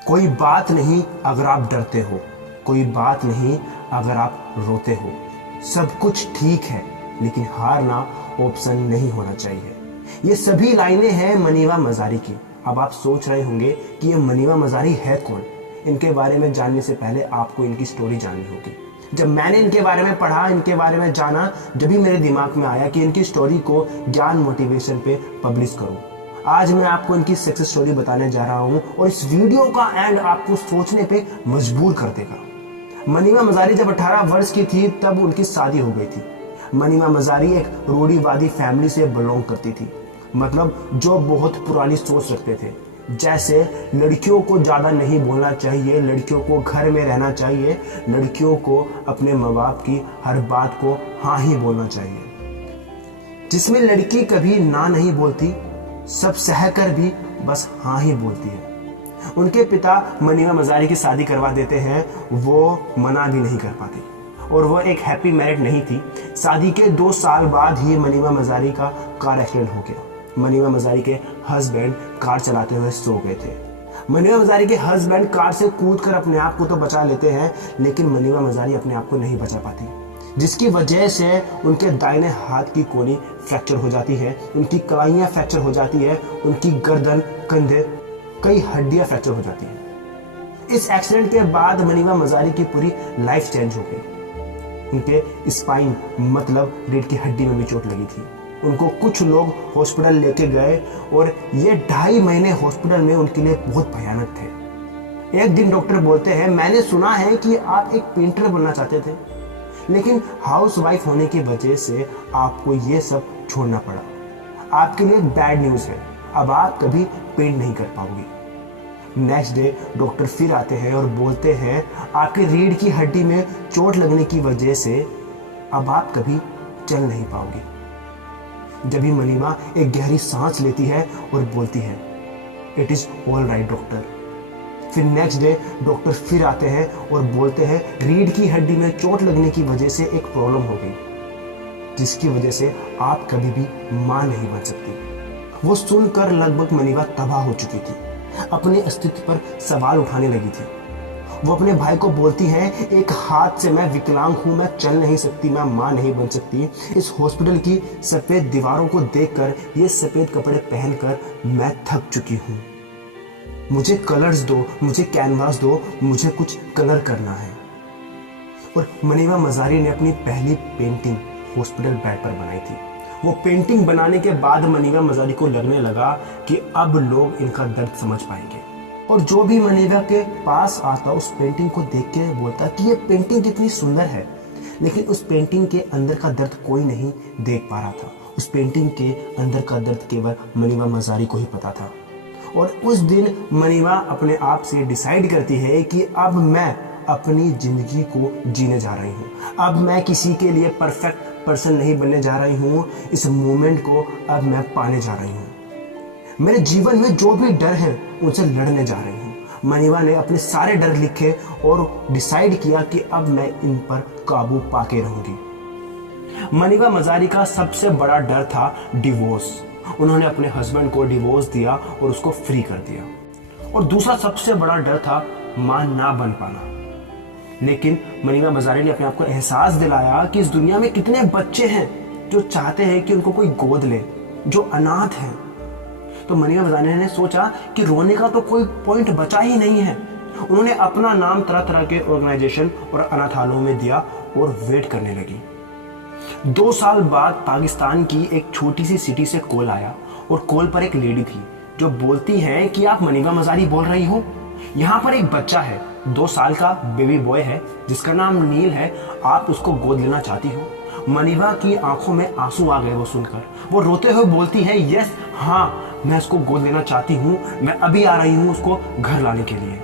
कोई बात नहीं अगर आप डरते हो, कोई बात नहीं अगर आप रोते हो। सब कुछ ठीक है लेकिन हारना ऑप्शन नहीं होना चाहिए। ये सभी लाइनें हैं मनीवा मजारी की। अब आप सोच रहे होंगे कि ये मनीवा मजारी है कौन। इनके बारे में जानने से पहले आपको इनकी स्टोरी जाननी होगी। जब मैंने इनके बारे में पढ़ा, इनके बारे में जाना, जब भी मेरे दिमाग में आया कि इनकी स्टोरी को ज्ञान मोटिवेशन पे पब्लिश करूं। आज मैं आपको इनकी सक्सेस स्टोरी बताने जा रहा हूं और इस वीडियो का एंड आपको सोचने पे मजबूर कर देगा। मनीवा मजारी जब 18 वर्ष की थी तब उनकी शादी हो गई थी। मनीवा मजारी एक रूढ़िवादी फैमिली से बिलोंग करती थी, मतलब जो बहुत पुरानी सोच रखते थे। जैसे लड़कियों को ज़्यादा नहीं बोलना चाहिए, लड़कियों को घर में रहना चाहिए, लड़कियों को अपने माँ बाप की हर बात को हाँ ही बोलना चाहिए। जिसमें लड़की कभी ना नहीं बोलती, सब सहकर भी बस हाँ ही बोलती है। उनके पिता मनीवा मजारी की शादी करवा देते हैं, वो मना भी नहीं कर पाती और वो एक हैप्पी मैरिड नहीं थी। शादी के 2 साल बाद ही मनीवा मजारी का कार एक्सीडेंट हो गया। मनीवा मजारी के हस्बैंड कार चलाते हुए सो गए थे। मनीवा मजारी के हस्बैंड कार से कूदकर अपने आप को तो बचा लेते हैं, लेकिन मनीवा मजारी अपने आप को नहीं बचा पाती, जिसकी वजह से उनके दाहिने हाथ की कोहनी फ्रैक्चर हो जाती है, उनकी कलाइयाँ फ्रैक्चर हो जाती है, उनकी गर्दन, कंधे, कई हड्डियाँ फ्रैक्चर हो जाती हैं। इस एक्सीडेंट के बाद मनीवा मजारी की पूरी लाइफ चेंज हो गई। उनके स्पाइन मतलब रीढ़ की हड्डी में भी चोट लगी थी। उनको कुछ लोग हॉस्पिटल लेके गए और ये 2.5 महीने हॉस्पिटल में उनके लिए बहुत भयानक थे। एक दिन डॉक्टर बोलते हैं, मैंने सुना है कि आप एक पेंटर बनना चाहते थे, लेकिन हाउसवाइफ होने की वजह से आपको ये सब छोड़ना पड़ा। आपके लिए बैड न्यूज़ है, अब आप कभी पेंट नहीं कर पाओगे। नेक्स्ट डे डॉक्टर फिर आते हैं और बोलते हैं, आपकी रीढ़ की हड्डी में चोट लगने की वजह से अब आप कभी चल नहीं पाओगे। जब भी मनीवा एक गहरी सांस लेती है और बोलती है, it is all right doctor. फिर नेक्स्ट डे डॉक्टर फिर आते हैं और बोलते हैं, रीढ़ की हड्डी में चोट लगने की वजह से एक प्रॉब्लम हो गई, जिसकी वजह से आप कभी भी मां नहीं बन सकती। वो सुनकर लगभग मनीवा तबाह हो चुकी थी, अपने अस्तित्व पर सवाल उठाने लगी थी। वो अपने भाई को बोलती है, एक हाथ से मैं विकलांग हूं, मैं चल नहीं सकती, मैं मां नहीं बन सकती। इस हॉस्पिटल की सफेद दीवारों को देखकर, ये सफेद कपड़े पहनकर मैं थक चुकी हूं। मुझे कलर्स दो, मुझे कैनवास दो, मुझे कुछ कलर करना है। और मनीवा मजारी ने अपनी पहली पेंटिंग हॉस्पिटल बेड पर बनाई थी। वो पेंटिंग बनाने के बाद मनीवा मजारी को लगने लगा कि अब लोग इनका दर्द समझ पाएंगे। और जो भी मनीवा के पास आता उस पेंटिंग को देख के बोलता कि ये पेंटिंग कितनी सुंदर है, लेकिन उस पेंटिंग के अंदर का दर्द कोई नहीं देख पा रहा था। उस पेंटिंग के अंदर का दर्द केवल मनीवा मजारी को ही पता था। और उस दिन मनीवा अपने आप से डिसाइड करती है कि अब मैं अपनी जिंदगी को जीने जा रही हूँ। अब मैं किसी के लिए परफेक्ट पर्सन नहीं बनने जा रही हूँ, इस मोमेंट को अब मैं पाने जा रही हूँ। मेरे जीवन में जो भी डर है उनसे लड़ने जा रही हूँ। मनीवा ने अपने सारे डर लिखे और डिसाइड किया कि अब मैं इन पर काबू पाके रहूंगी। मनीवा मजारी का सबसे बड़ा डर था डिवोर्स। उन्होंने अपने हस्बैंड को डिवोर्स दिया और उसको फ्री कर दिया। और दूसरा सबसे बड़ा डर था मां ना बन पाना। लेकिन मनीवा मजारी ने अपने आप को एहसास दिलाया कि इस दुनिया में कितने बच्चे हैं जो चाहते हैं कि उनको कोई गोद ले, जो अनाथ हैं। तो मनीवा मजारी ने सोचा कि रोने का तो कोई पॉइंट बचा ही नहीं है। उन्होंने अपना नाम तरह तरह के ऑर्गेनाइजेशन और अनाथालयों में दिया और वेट करने लगी। 2 साल बाद पाकिस्तान की एक छोटी सी सिटी से कॉल आया और कॉल पर एक लेडी थी जो बोलती है कि आप मनीवा मजारी बोल रही हो, यहाँ पर एक बच्चा है, 2 साल का बेबी बॉय है जिसका नाम नील है, आप उसको गोद लेना चाहती हो। मनीवा की आंखों में आंसू आ गए वो सुनकर। वो रोते हुए बोलती है, यस हाँ, मैं उसको गोद लेना चाहती हूँ, मैं अभी आ रही हूँ उसको घर लाने के लिए।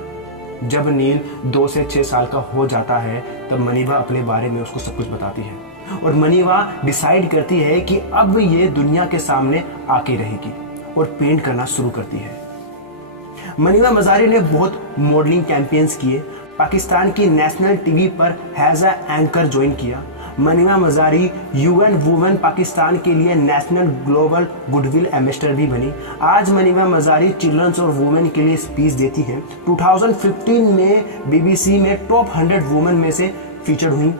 जब नील 2 से 6 साल का हो जाता है तब मनीवा अपने बारे में उसको सब कुछ बताती है और मनीवा डिसाइड करती है कि अब ये दुनिया के सामने आके रहेगी और पेंट करना शुरू करती है। मनीवा मजारी ने बहुत मॉडलिंग कैंपेन्स किए, पाकिस्तान की नेशनल टीवी पर हैज़ अ एंकर ज्वाइन किया। मनीमा मजारी यूएन वुमेन पाकिस्तान के लिए नेशनल ग्लोबल गुडविल एम्बेसडर भी बनी। आज मनीमा मजारी चिल्ड्रंस और वुमेन के लिए स्पीच देती हैं। 2015 में बीबीसी में टॉप 100 वुमेन में से फीचर हुई।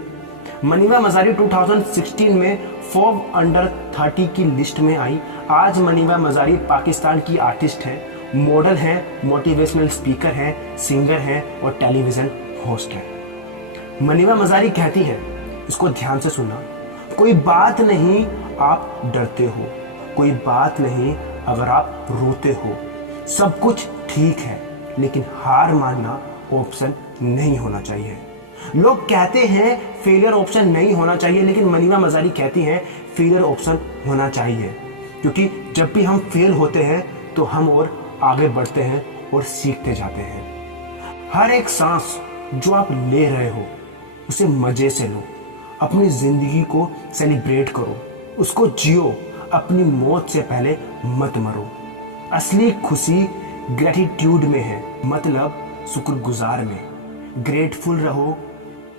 मनीमा मजारी 2016 में फोर्ब्स अंडर 30 की लिस्ट में आई। आज मनीमा मजारी पाकिस्तान की आर्टिस्ट हैं, मॉडल हैं, मोटिवेशनल स्पीकर हैं, सिंगर हैं और टेलीविजन होस्ट हैं। मनीमा मजारी कहती हैं, इसको ध्यान से सुनना, कोई बात नहीं आप डरते हो, कोई बात नहीं अगर आप रोते हो, सब कुछ ठीक है लेकिन हार मानना ऑप्शन नहीं होना चाहिए। लोग कहते हैं फेलियर ऑप्शन नहीं होना चाहिए, लेकिन मनीमा मजारी कहती हैं फेलियर ऑप्शन होना चाहिए, क्योंकि जब भी हम फेल होते हैं तो हम और आगे बढ़ते हैं और सीखते जाते हैं। हर एक सांस जो आप ले रहे हो उसे मजे से लो, अपनी जिंदगी को सेलिब्रेट करो, उसको जियो, अपनी मौत से पहले मत मरो। असली खुशी ग्रेटिट्यूड में है, मतलब शुक्रगुजार में। ग्रेटफुल रहो,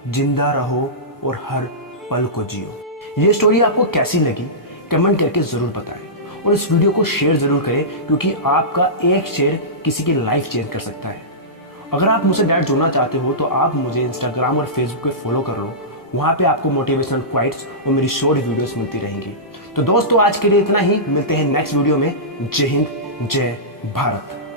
जिंदा रहो और हर पल को जियो। ये स्टोरी आपको कैसी लगी कमेंट करके जरूर बताएं और इस वीडियो को शेयर जरूर करें, क्योंकि आपका एक शेयर किसी की लाइफ चेंज कर सकता है। अगर आप मुझसे डायरेक्ट जुड़ना चाहते हो तो आप मुझे इंस्टाग्राम और फेसबुक पे फॉलो कर लो। वहां पे आपको मोटिवेशनल क्वाइट्स और मेरी शॉर्ट वीडियोस मिलती रहेंगी। तो दोस्तों आज के लिए इतना ही, मिलते हैं नेक्स्ट वीडियो में। जय हिंद, जय भारत।